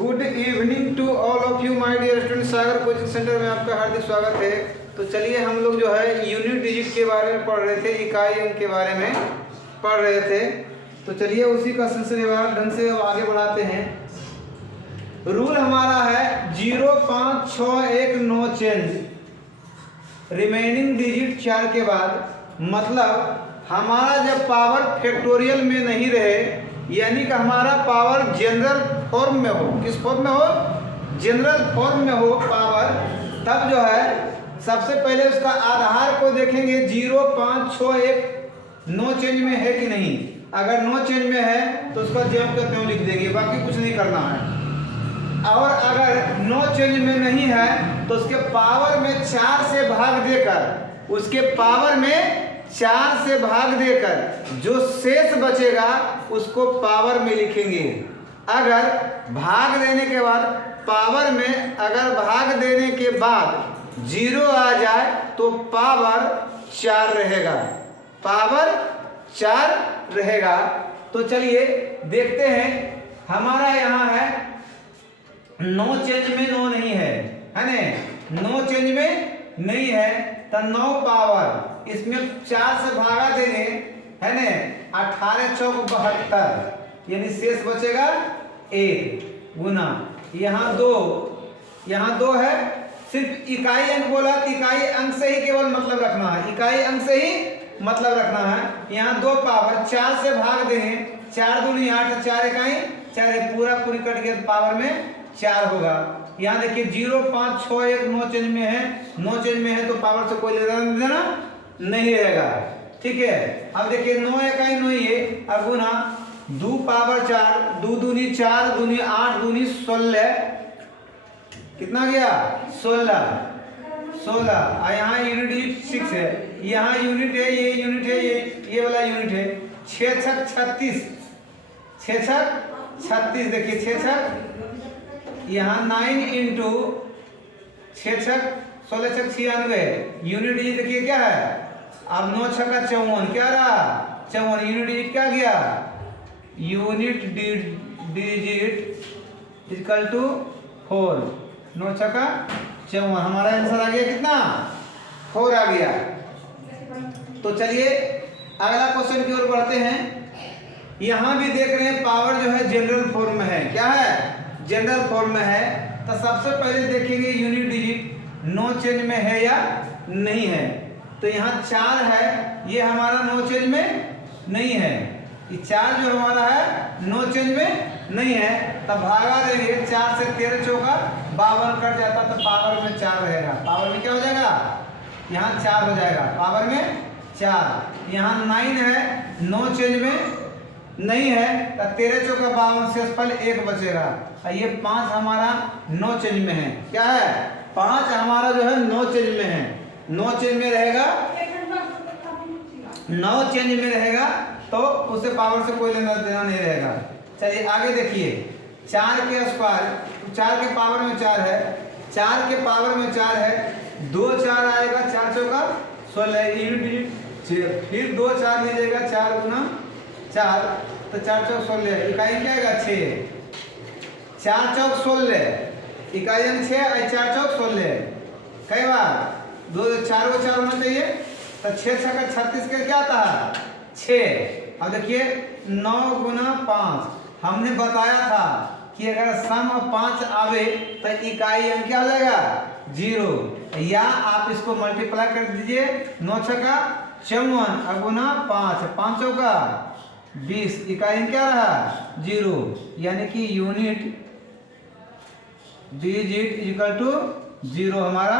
Good evening to all of you my dear student. Sagar coaching centre में आपका हार्दिक स्वागत है। तो चलिए हम लोग जो है यूनिट डिजिट के बारे में पढ़ रहे थे, इकाई अंक के बारे में पढ़ रहे थे। तो चलिए उसी का सिलसिलेवार ढंग से अब आगे बढ़ाते हैं। रूल हमारा है 0 5 6 1 नो चेंज। रिमेनिंग डिजिट 4 के बाद मतलब हमारा जब पावर फैक्टोरियल में नहीं रहे, यानी कि हमारा पावर जनरल फॉर्म में हो। किस फॉर्म में हो? जनरल फॉर्म में हो पावर। तब जो है सबसे पहले उसका आधार को देखेंगे 0 5 6 1 नो चेंज में है कि नहीं। अगर नो चेंज में है तो उसका ज्यों का त्यों लिख देंगे, बाकी कुछ नहीं करना है। और अगर नो चेंज में नहीं है तो उसके पावर में 4 से भाग देकर, उसके पावर में 4 से भाग देकर जो शेष बचेगा उसको पावर में लिखेंगे। अगर भाग देने के बाद पावर में, अगर भाग देने के बाद 0 आ जाए तो पावर 4 रहेगा, पावर 4 रहेगा। तो चलिए देखते हैं। हमारा यहाँ है नो चेंज में नो नहीं है ना, नो चेंज में नहीं है तो 9 पावर, इसमें 4 से भागा देंगे है ना, 18 चौक 72, यानी शेष बचेगा 1 गुना यहाँ 2, यहाँ 2 है। सिर्फ इकाई अंक बोला तो इकाई अंक से ही केवल मतलब रखना है, इकाई अंक से ही मतलब रखना है। यहाँ 2 पावर 4 से भाग देंगे, 4 दूनी 8, 4 इकाई 4, पूरा पूरी कट गया, पावर में 4 होगा। यहाँ देखिए 0 5 6 1 नो चेंज में है, नो चेंज में है तो पावर से कोई लेना देना नहीं रहेगा। ठीक है, अब देखिए 9 इकाई 9 ये अब गुना 2 पावर 4, 2 दूनी 4 दूनी 8 दूनी 16, कितना गया 16। और यहाँ यूनिट 6 है, यहाँ यूनिट है, ये यूनिट है, ये वाला यूनिट है। 6 छक 36, 6 छक 36, देखिए 6 छक यहाँ 9 इंटू 6 छक 16 छक 96, यूनिट डिजिट देखिए क्या है। अब 9 छक्का 54, क्या रहा 54, यूनिट डिजिट क्या गया, यूनिट डिजिट इक्वल टू 4, 9 छक्का 54, हमारा आंसर आ गया कितना 4 आ गया। तो चलिए अगला क्वेश्चन की ओर बढ़ते हैं। यहाँ भी देख रहे हैं पावर जो है जनरल फॉर्म में है, क्या है जनरल फॉर्म में है। तो सबसे पहले देखेंगे यूनिट डिजिट नो चेंज में है या नहीं है। तो यहाँ 4 है, ये हमारा नो चेंज में नहीं है, ये 4 जो हमारा है नो चेंज में नहीं है। तब भागा देंगे 4 से 13 चौका 52 कट जाता तो पावर में 4 रहेगा, पावर में क्या हो जाएगा, यहाँ 4 हो जाएगा, पावर में 4। यहाँ 9 है, नो चेंज में नहीं है तो 13 चौका 52, शेषफल 1 बचेगा। और ये 5 हमारा नो चेंज में है, क्या है 5 हमारा जो है नो चेंज में है, नो चेंज में रहेगा, नो चेंज में रहेगा तो उसे पावर से कोई लेना देना नहीं रहेगा। चलिए आगे देखिए, 4 के स्क्वायर, 4 के पावर में 4 है, 4 के पावर में 4 है, 2 4 आएगा, 4 चौका 16, फिर 2 4 लीजिएगा, 4 गुना 4 तो 4 चौक 16, इकाई क्या आएगा 6, 4 चौक 16, इकाई 6 और 4 चौक 16, कई बार 2 4 को 4 होना चाहिए तो 6 छक्का 36 के क्या आता है 6। अब देखिए 9 गुना 5, हमने बताया था कि अगर सम 5 आवे तो इकाई अंक क्या हो जाएगा 0, या आप इसको मल्टीप्लाई कर दीजिए, 9 छक्का 54 और गुना 5, 5 चौका 20, इकाई क्या रहा 0, यानी कि यूनिट डिजिट इक्वल टू 0 हमारा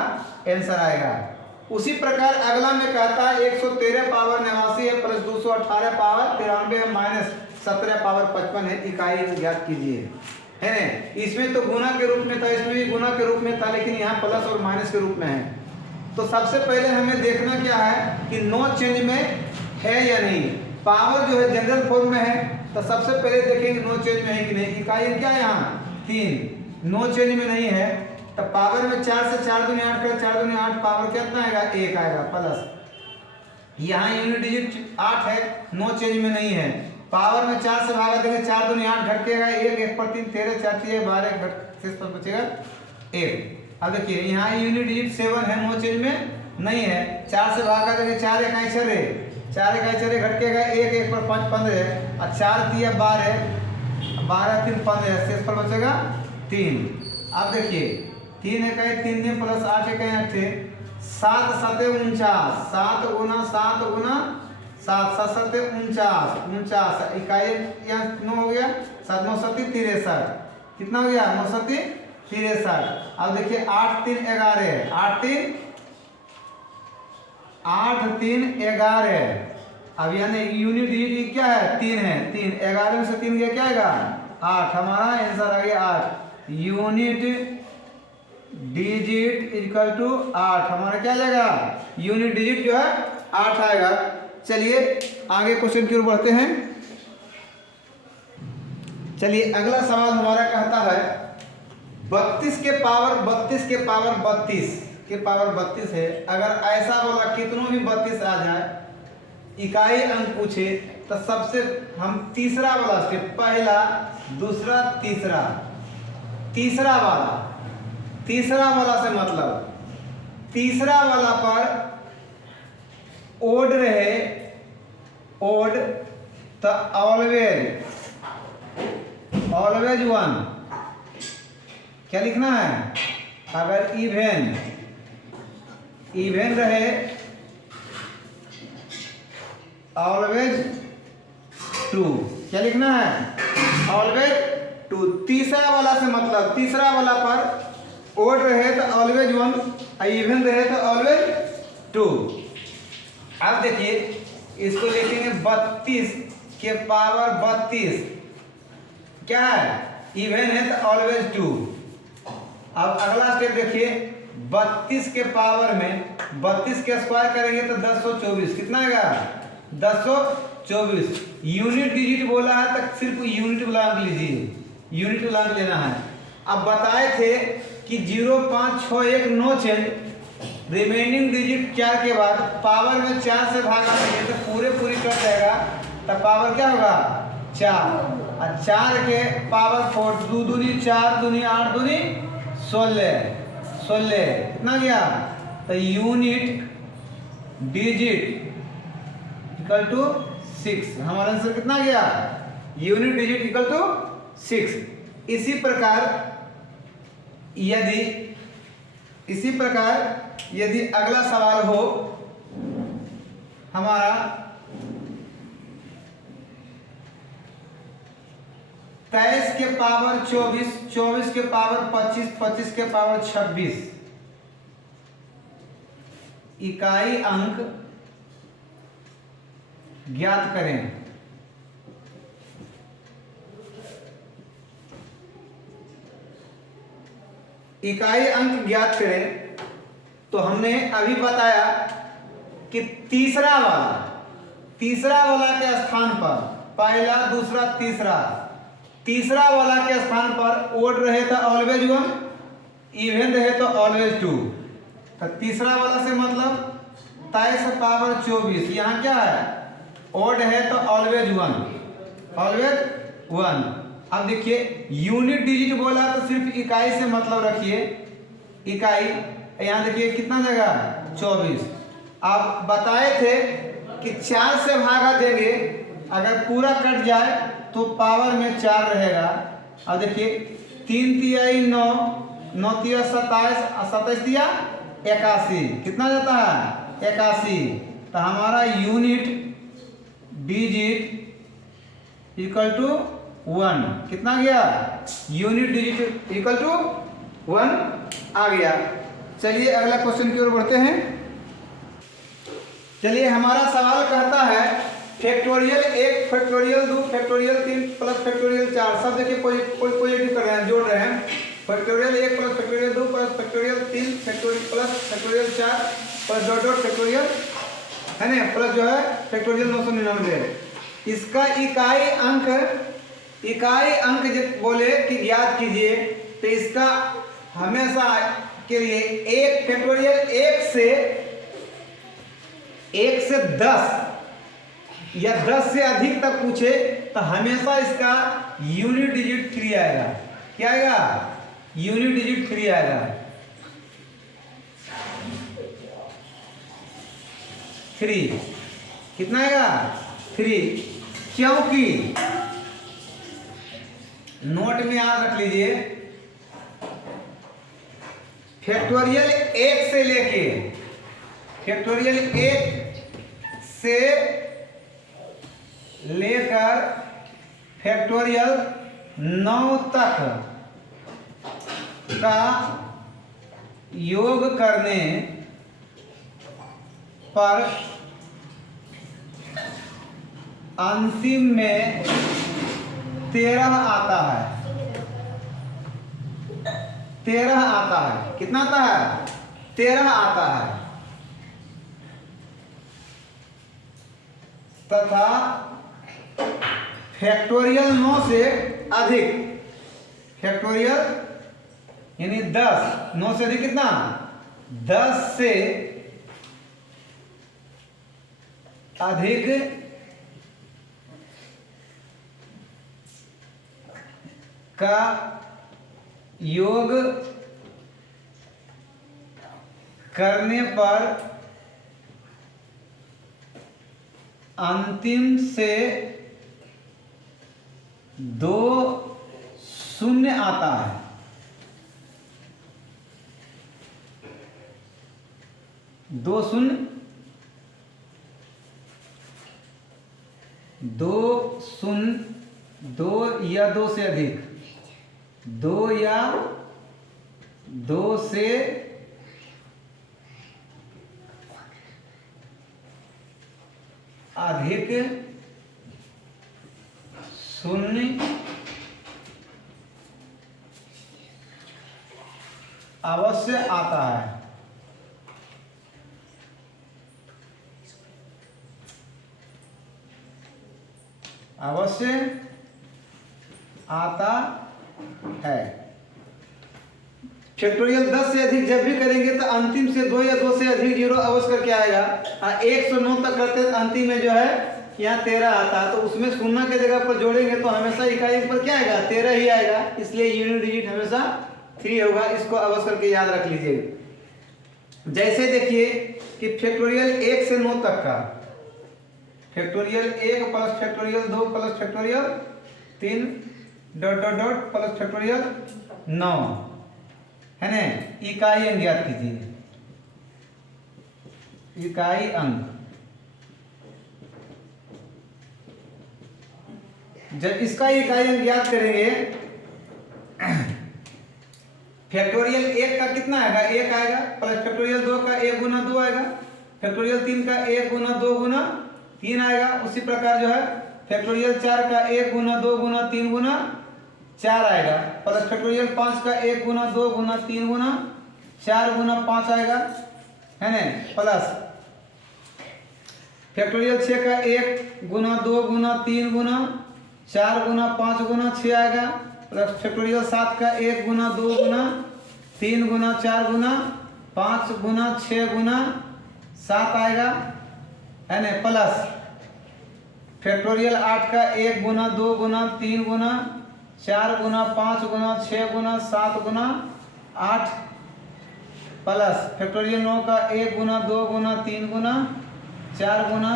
आंसर आएगा। उसी प्रकार अगला में कहता है 113 पावर 89 है प्लस 218 पावर 93 है माइनस 17 पावर 55 है, इकाई ज्ञात कीजिए, है ना। इसमें तो गुना के रूप में था, इसमें भी गुना के रूप में था, लेकिन यहाँ प्लस और माइनस के रूप में है। तो सबसे पहले हमें देखना क्या है कि नो चेंज में है या नहीं। पावर जो है जनरल फॉर्म में है तो सबसे पहले देखेंगे नो चेंज में है कि नहीं। इकाई क्या है यहाँ 3, नो चेंज में नहीं है तो पावर में 4 से 4 दूनी 8 कर, 4 दूनी 8, पावर कितना आएगा 1 आएगा प्लस। यहाँ यूनिट डिजिट 8 है, नो चेंज में नहीं है पावर में 4 से भागा देंगे, 4 दूनी 8 घटकेगा 1, 1 पर 3 13, 4 3 12, घट शेष पर बचेगा 1। अब देखिए यहाँ यूनिट डिजिट 7 है, नो चेंज में नहीं है। 4 से भागा देंगे 4 1 6 4 1 6 घटकेगा 1, 1 पर 5 15 और 4 3 12, 12 3 15, शेष पर बचेगा 3। अब देखिए 3 1 3 3 प्लस 8 1 8 7 7 49, 7 गुना 7 गुना 7 7 7 49, 49 इकाई यहाँ 9 हो गया, 7 9 7 63, कितना हो गया 9 7 63। अब देखिए 8 3 11, 8 3 11। अब यानी यूनिट डिजिट क्या है 3 है, 3 11 में से 3 गया क्या आएगा 8, हमारा आंसर आ गया 8। यूनिट डिजिट इक्वल टू 8, हमारा क्या जाएगा यूनिट डिजिट जो है 8 आएगा। चलिए आगे क्वेश्चन की ओर बढ़ते हैं। चलिए अगला सवाल हमारा कहता है 32 के पावर 32 है, अगर ऐसा बोला कितनों भी 32 आ जाए, इकाई अंक पूछे तो सबसे हम तीसरा वाला स्टेप, पहला दूसरा तीसरा, तीसरा वाला से मतलब तीसरा वाला पर ओड रहे, ओड तो ऑलवेज 1 क्या लिखना है। अगर इवेन रहे ऑलवेज 2, क्या लिखना है ऑलवेज 2। तीसरा वाला से मतलब तीसरा वाला पर ओड रहे तो ऑलवेज 1, इवन रहे तो ऑलवेज 2। अब देखिए इसको लिखेंगे 32 के पावर 32, क्या है इवन है तो ऑलवेज 2। अब अगला स्टेप देखिए 32 के पावर में 32 के स्क्वायर करेंगे तो 1024, कितना आएगा 1024। यूनिट डिजिट बोला है तो सिर्फ यूनिट वाला अंक लीजिए, यूनिट वाला अंक लेना है। अब बताए थे कि 0 5 6 1 नो चेंज, रिमेनिंग डिजिट 4 के बाद पावर में 4 से भागा देंगे तो पूरी कट जाएगा, तब पावर क्या होगा 4, और 4 के पावर 4, 2 दूनी 4 दूनी 8 दूनी 16 कितना गया। तो यूनिट डिजिट इक्वल टू 6, हमारा आंसर कितना गया यूनिट डिजिट इक्वल टू 6। इसी प्रकार यदि अगला सवाल हो हमारा 23 के पावर 24, 24 के पावर 25, 25 के पावर 26, इकाई अंक ज्ञात करें। इकाई अंक ज्ञात करें तो हमने अभी बताया कि तीसरा वाला के स्थान पर पहला दूसरा तीसरा वाला के स्थान पर ओड रहे तो ऑलवेज 1, इवन रहे तो ऑलवेज 2। तो तीसरा वाला से मतलब 23 पावर 24, यहाँ क्या है ओड है तो ऑलवेज 1। अब देखिए यूनिट डिजिट बोला तो सिर्फ इकाई से मतलब रखिए, इकाई यहाँ देखिए कितना जगह 24। आप बताए थे कि 4 से भागा देंगे, अगर पूरा कट जाए तो पावर में 4 रहेगा। अब देखिए 3 तिहाई 9, 9 तिया 27, 27 तिया 81, कितना जाता है 81। तो हमारा यूनिट डिजिट इक्वल टू 1, कितना गया यूनिट डिजिट इक्वल टू 1 आ गया। चलिए अगला क्वेश्चन की ओर बढ़ते हैं। चलिए हमारा सवाल कहता है factorial 1 factorial 2 factorial 3 plus factorial 4, सब देखिए पॉजिटिव कर रहे हैं, जोड़ रहे हैं। Factorial 1 plus factorial 2 plus factorial 3 factorial plus factorial 4 plus dot factorial है ना, प्लस जो है फैक्टोरियल 999। इसका इकाई अंक जब बोले कि ज्ञात कीजिए तो इसका हमेशा के लिए 1 फैक्टोरियल 1 से 10 या 10 से अधिक तक पूछे तो हमेशा इसका यूनिट डिजिट 3 आएगा। क्या आएगा? यूनिट डिजिट 3 आएगा। 3 कितना आएगा? 3। क्योंकि नोट में याद रख लीजिए, फैक्टोरियल 1 से लेके फैक्टोरियल 1 से लेकर फैक्टोरियल 9 तक का योग करने पर अंतिम में 13 आता है। 13 आता है। कितना आता है? 13 आता है। तथा फैक्टोरियल 9 से अधिक, फैक्टोरियल यानी 10, 9 से अधिक कितना? 10 से अधिक का योग करने पर अंतिम से 2 शून्य आता है। 2 शून्य, 2 शून्य, 2 या 2 से अधिक, 2 या 2 से अधिक शून्य अवश्य आता है। अवश्य आता है। फैक्टोरियल 10 से अधिक जब भी करेंगे तो अंतिम से 2 या 2 से अधिक जीरो अवश्य करके आएगा। 109 तक करते हैं, अंतिम में जो है यहाँ 13 आता है, तो उसमें शून्य के जगह पर जोड़ेंगे तो हमेशा इकाई पर क्या आएगा? 13 ही आएगा। इसलिए यूनिट डिजिट हमेशा 3 होगा। इसको अवश्य करके याद रख लीजिएगा। जैसे देखिए कि फैक्टोरियल 1 से 9 तक का, factorial 1 plus factorial 2 plus factorial 3 dot dot dot plus factorial 9 है ना। इकाई अंक ज्ञात कीजिए। इकाई अंक जब इसका इकाई अंक ज्ञात करेंगे, फैक्टोरियल 1 का कितना आएगा? 1 आएगा, प्लस फैक्टोरियल 2 का 1 गुना 2 आएगा, फैक्टोरियल 3 का 1 गुना 2 गुना 3 आएगा। उसी प्रकार जो है फैक्टोरियल 4 का 1 गुना 2 गुना 3 गुना 4 आएगा, प्लस फैक्टोरियल 5 का 1 गुना 2 गुना 3 गुना 4 गुना 5 आएगा, है ना। प्लस फैक्टोरियल 6 का 1 गुना 2 गुना 3 गुना 4 गुना 5 गुना 6 आएगा, प्लस फैक्टोरियल 7 का 1 गुना 2 गुना 3 गुना 4 गुना 5 गुना 6 गुना 7 आएगा, है ना। प्लस फैक्टोरियल 8 का 1 गुना 2 गुना 3 गुना 4 गुना 5 गुना 6 गुना 7 गुना 8, प्लस फैक्टोरियल 9 का 1 गुना 2 गुना 3 गुना 4 गुना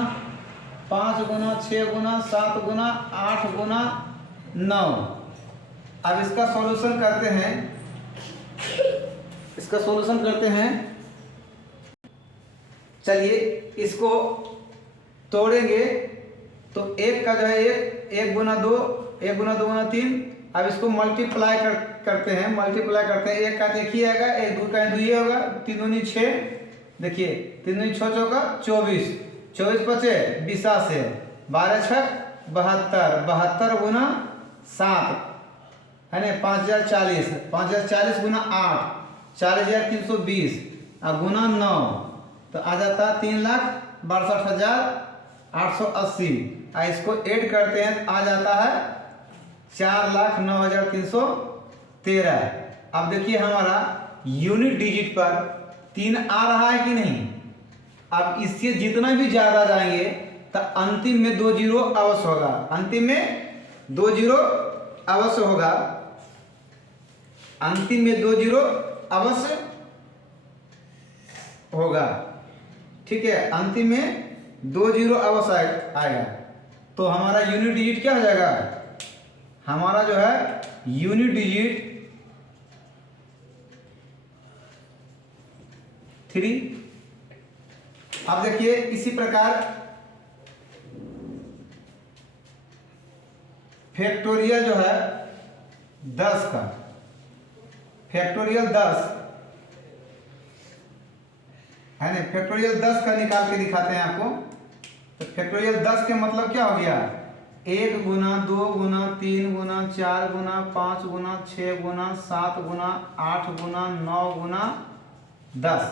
5 गुना 6 गुना 7 गुना 8 गुना 9। अब इसका सॉल्यूशन करते हैं, इसका सॉल्यूशन करते हैं। चलिए इसको तोड़ेंगे तो 1 का जो है 1 गुना 2 1 गुना 2 गुना 3। अब इसको मल्टीप्लाई करते हैं, मल्टीप्लाई करते हैं। 1 का देखिए आएगा, 1 2 का 2 ही होगा, 3 दूनी 6, देखिए 3 दूनी 6 चौका 24, 24 बचे 20 से 12 छक 72, 72 गुना 7 है ना, 5040, 5040 गुना 8 40,320 और गुना 9 तो आ जाता है 3,62,880। इसको ऐड करते हैं आ जाता है 4,09,313। अब देखिए हमारा यूनिट डिजिट पर 3 आ रहा है कि नहीं। अब इससे जितना भी ज़्यादा जाएंगे तो अंतिम में 2 जीरो अवश्य होगा, अंतिम में 2 जीरो अवश्य होगा, अंतिम में 2 जीरो अवश्य होगा। ठीक है, अंतिम में 2 जीरो अवश्य आएगा। तो हमारा यूनिट डिजिट क्या हो जाएगा, हमारा जो है यूनिट डिजिट 3। अब देखिए इसी प्रकार फैक्टोरियल जो है 10 का, फैक्टोरियल 10 है ना, फैक्टोरियल 10 का निकाल के दिखाते हैं आपको। तो फैक्टोरियल 10 के मतलब क्या हो गया, 1 गुना 2 गुना 3 गुना 4 गुना 5 गुना 6 गुना 7 गुना 8 गुना 9 गुना 10,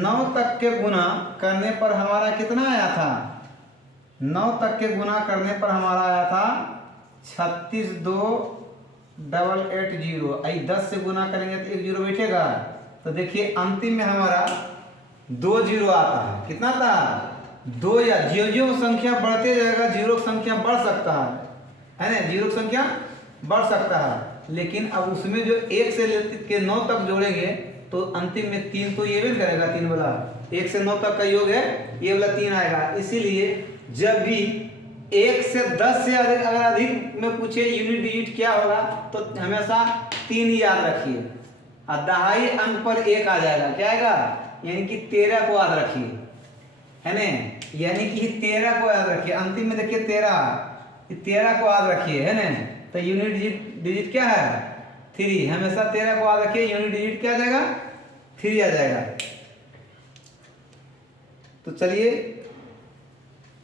9 तक के गुना करने पर हमारा कितना आया था, 9 तक के गुना करने पर हमारा आया था 362880। 10 से गुना करेंगे तो 1 जीरो बैठेगा। तो देखिए अंतिम में हमारा 2 जीरो आता है, कितना था 2, या जीरो जीरो संख्या बढ़ते जाएगा, जीरो संख्या बढ़ सकता है ना, जीरो संख्या बढ़ सकता है, लेकिन अब उसमें जो 1 से लेके 9 तक जोड़ेंगे तो अंतिम में 3 तो ये भी करेगा, 3 वाला 1 से 9 तक का योग है, ये वाला 3 आएगा। इसीलिए जब भी 1 से 10 से अधिक अगर अधिक में पूछे यूनिट डिजिट क्या होगा तो हमेशा 3 याद रखिए, और दहाई अंक पर 1 आ जाएगा, क्या आएगा, यानी कि 13 को याद रखिए, है ना, यानी कि 13 को याद रखिए। अंतिम में देखिए 13 को याद रखिए, है ना। तो यूनिट डिजिट क्या है 3, हमेशा 13 को याद रखिए, यूनिट डिजिट क्या आ जाएगा 3 आ जाएगा। तो चलिए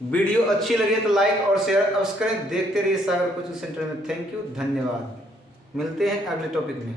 वीडियो अच्छी लगे तो लाइक और शेयर अवश्य करें, देखते रहिए सागर कोचिंग सेंटर में। थैंक यू, धन्यवाद, मिलते हैं अगले टॉपिक में।